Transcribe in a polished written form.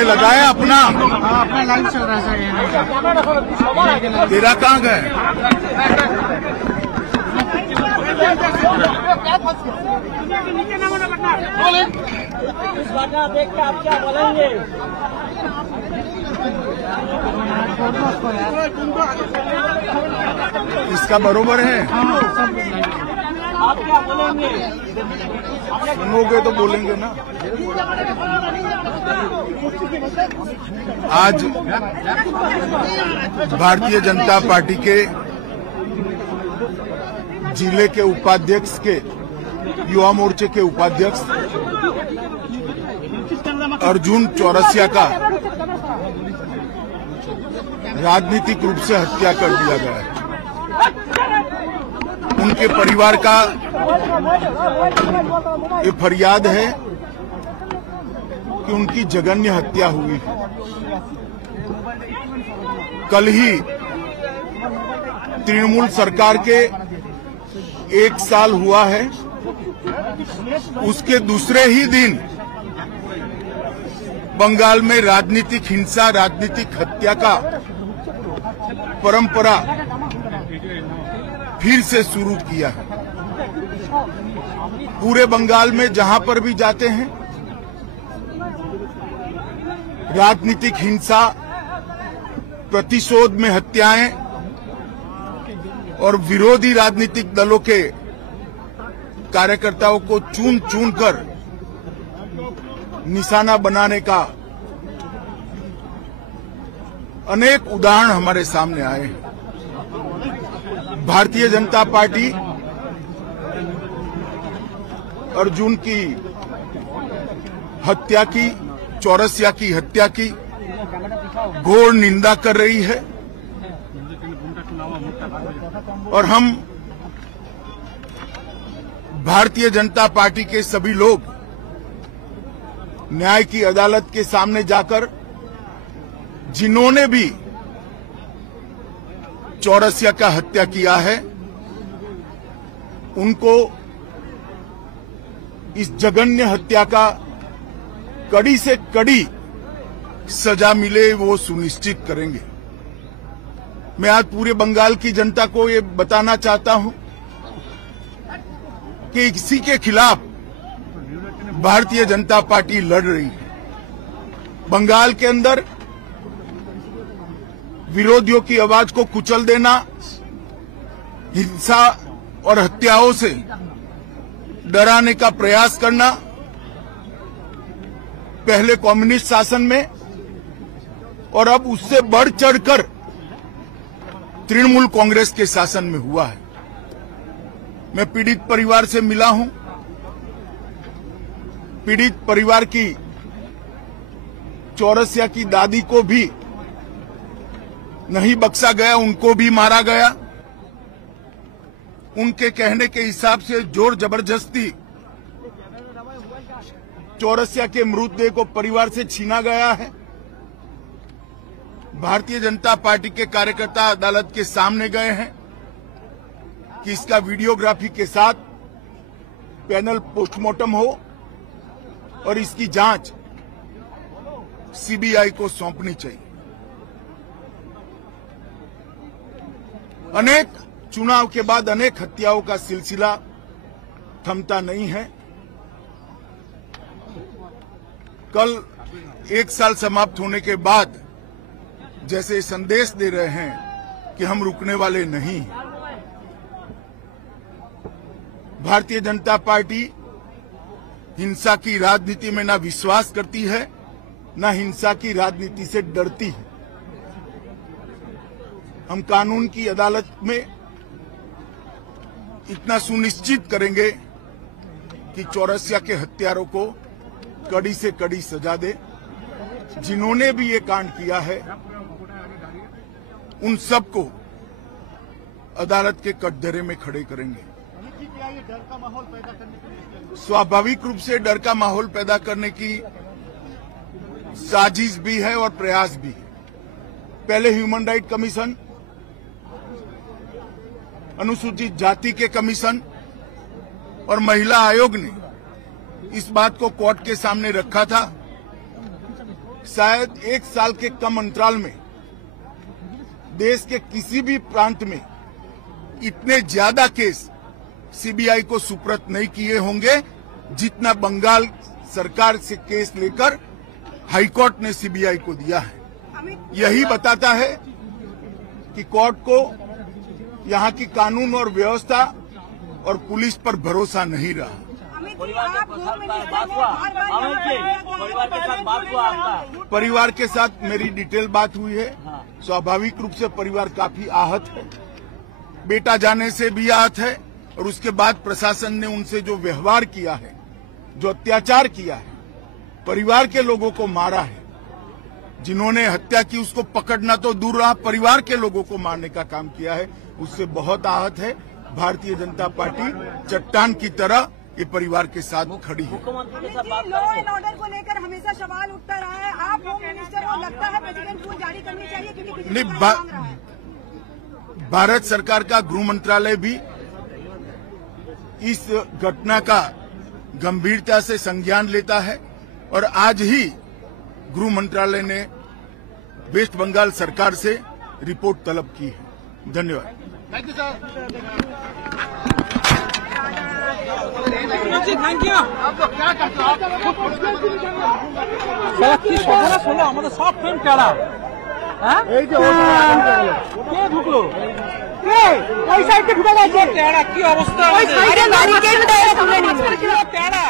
तूने लगाया अपना? अपना लाइव चल रहा है सर। तेरा कहाँ गए? इस घटना देख के आप क्या बोलेंगे? इसका बरोबर है? आप क्या बोलेंगे? सुनोगे तो बोलेंगे ना। आज भारतीय जनता पार्टी के जिले के उपाध्यक्ष के युवा मोर्चे के उपाध्यक्ष अर्जुन चौरसिया का राजनीतिक रूप से हत्या कर दिया गया है। उनके परिवार का ये फरियाद है कि उनकी जघन्य हत्या हुई है। कल ही तृणमूल सरकार के 1 साल हुआ है, उसके दूसरे ही दिन बंगाल में राजनीतिक हिंसा, राजनीतिक हत्या का परंपरा फिर से शुरू किया है। पूरे बंगाल में जहां पर भी जाते हैं राजनीतिक हिंसा, प्रतिशोध में हत्याएं और विरोधी राजनीतिक दलों के कार्यकर्ताओं को चुन चुन कर निशाना बनाने का अनेक उदाहरण हमारे सामने आए हैं। भारतीय जनता पार्टी अर्जुन की हत्या की, चौरसिया की हत्या की घोर निंदा कर रही है और हम भारतीय जनता पार्टी के सभी लोग न्याय की अदालत के सामने जाकर जिन्होंने भी चौरसिया का हत्या किया है उनको इस जघन्य हत्या का कड़ी से कड़ी सजा मिले, वो सुनिश्चित करेंगे। मैं आज पूरे बंगाल की जनता को ये बताना चाहता हूं कि इसी के खिलाफ भारतीय जनता पार्टी लड़ रही है। बंगाल के अंदर विरोधियों की आवाज को कुचल देना, हिंसा और हत्याओं से डराने का प्रयास करना, पहले कम्युनिस्ट शासन में और अब उससे बढ़ चढ़कर तृणमूल कांग्रेस के शासन में हुआ है। मैं पीड़ित परिवार से मिला हूं। पीड़ित परिवार की चौरसिया की दादी को भी नहीं बख्शा गया, उनको भी मारा गया। उनके कहने के हिसाब से जोर जबरदस्ती चौरसिया के मृतदेह को परिवार से छीना गया है। भारतीय जनता पार्टी के कार्यकर्ता अदालत के सामने गए हैं कि इसका वीडियोग्राफी के साथ पैनल पोस्टमार्टम हो और इसकी जांच सीबीआई को सौंपनी चाहिए। अनेक चुनाव के बाद अनेक हत्याओं का सिलसिला थमता नहीं है। कल 1 साल समाप्त होने के बाद जैसे संदेश दे रहे हैं कि हम रुकने वाले नहीं हैं। भारतीय जनता पार्टी हिंसा की राजनीति में ना विश्वास करती है, ना हिंसा की राजनीति से डरती है। हम कानून की अदालत में इतना सुनिश्चित करेंगे कि चौरसिया के हत्यारों को कड़ी से कड़ी सजा दे। जिन्होंने भी ये कांड किया है उन सबको अदालत के कटघरे में खड़े करेंगे। स्वाभाविक रूप से डर का माहौल पैदा करने की साजिश भी है और प्रयास भी है। पहले ह्यूमन राइट कमीशन, अनुसूचित जाति के कमीशन और महिला आयोग ने इस बात को कोर्ट के सामने रखा था। शायद 1 साल के कम अंतराल में देश के किसी भी प्रांत में इतने ज्यादा केस सीबीआई को सुपुर्द नहीं किए होंगे जितना बंगाल सरकार से केस लेकर हाईकोर्ट ने सीबीआई को दिया है। यही बताता है कि कोर्ट को यहाँ की कानून और व्यवस्था और पुलिस पर भरोसा नहीं रहा। परिवार के साथ मेरी डिटेल बात हुई है। स्वाभाविक रूप से परिवार काफी आहत है, बेटा जाने से भी आहत है, और उसके बाद प्रशासन ने उनसे जो व्यवहार किया है, जो अत्याचार किया है, परिवार के लोगों को मारा है, जिन्होंने हत्या की उसको पकड़ना तो दूर रहा, परिवार के लोगों को मारने का काम किया है, उससे बहुत आहत है। भारतीय जनता पार्टी चट्टान की तरह ये परिवार के साथ खड़ी है। मुख्यमंत्री के साथ बात लॉ एंड ऑर्डर को लेकर हमेशा सवाल उठता रहा है। आप होम मिनिस्टर हो, लगता है प्रेसिडेंट रूल जारी करनी चाहिए क्योंकि नहीं, भारत सरकार का गृह मंत्रालय भी इस घटना का गंभीरता से संज्ञान लेता है और आज ही गृह मंत्रालय ने वेस्ट बंगाल सरकार से रिपोर्ट तलब की है। धन्यवाद। Thank you sir. Thank you. आप लोग क्या कहते हो? কি সর্বনাশ হলো আমাদের সব ফ্রেম কারা? হ্যাঁ এই যে কে ঢুকলো? কে ওই সাইডে ঢুকে গেছে? কারা কি অবস্থা? ওই সাইডে ব্যারিকেড দেয়া খুলে নিল। কারা?